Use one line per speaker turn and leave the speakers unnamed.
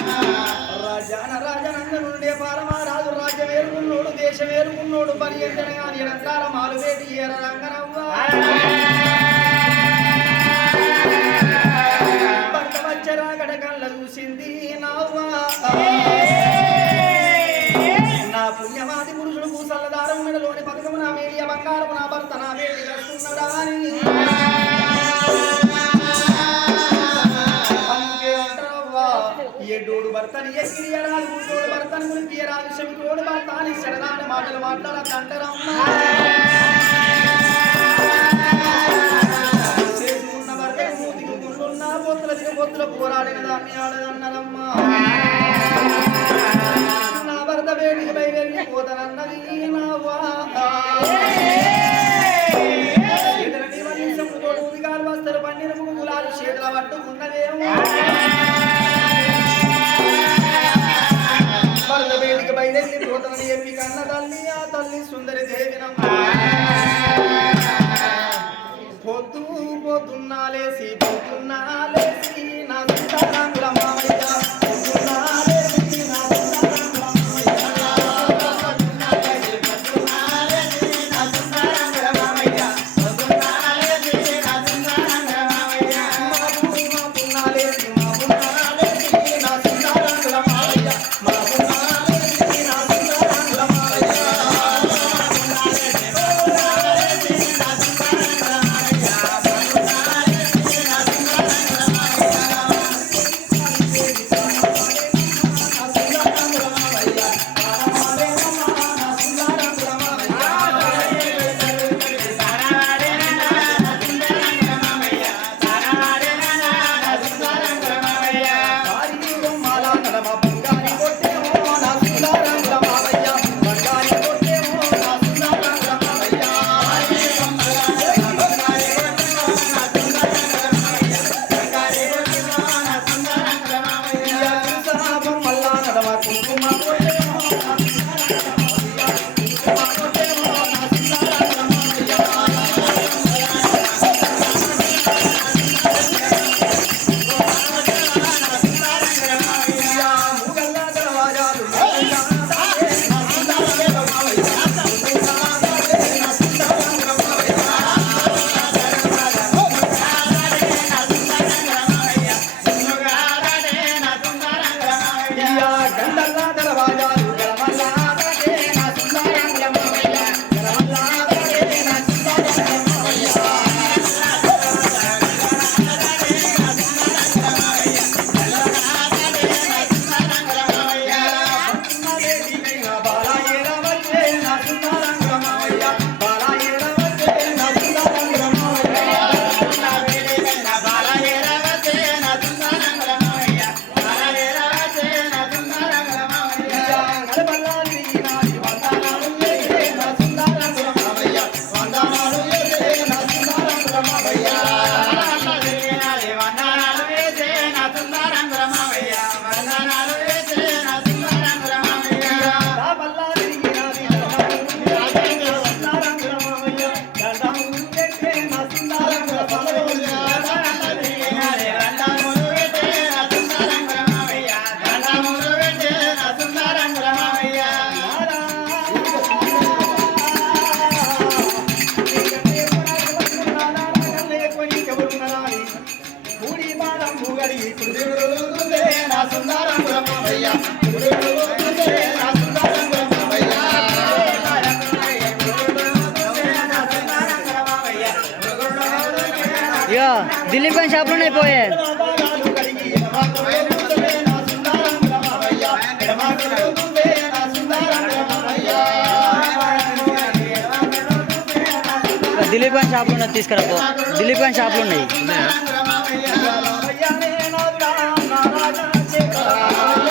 రాజాన రాజనందనుండే పారమారాజు రాజ్యం ఏరుకున్నోడు దేశం ఏరుకున్నోడు పని ఎంతనే కానీ రంగాల ఏర రంగనవ్వ భర్తని ఎక్కిరియరాలు గుడ్డోడు భర్తని మునిపియరాలు చెవిటోడు భర్త అని చెడరాని మాటలు మాట్లాడతంటారమ్మా చేసుకున్న భర్త మూతికి గుండున్న పొత్తుల పొత్తుల పోరాడిన దాన్ని ఆడదన్నదమ్మా నా భర్త వేడికి బయలుదేరి పోతనన్నది నా వా చేతులని వల్లించము తోడు ఉదిగాలు వస్తారు పన్నీరు ముగ్గులాలు చేతుల పట్టుకున్నదేమో Yeah.
ఇక దిలీప్ గారి షాప్లోనే పోయే. దిలీప్ గారి షాప్లో ఉన్నది తీసుకురాపో దిలీప్ గారి షాప్లో ఉన్నాయి రామ నాదుడా నా రాజా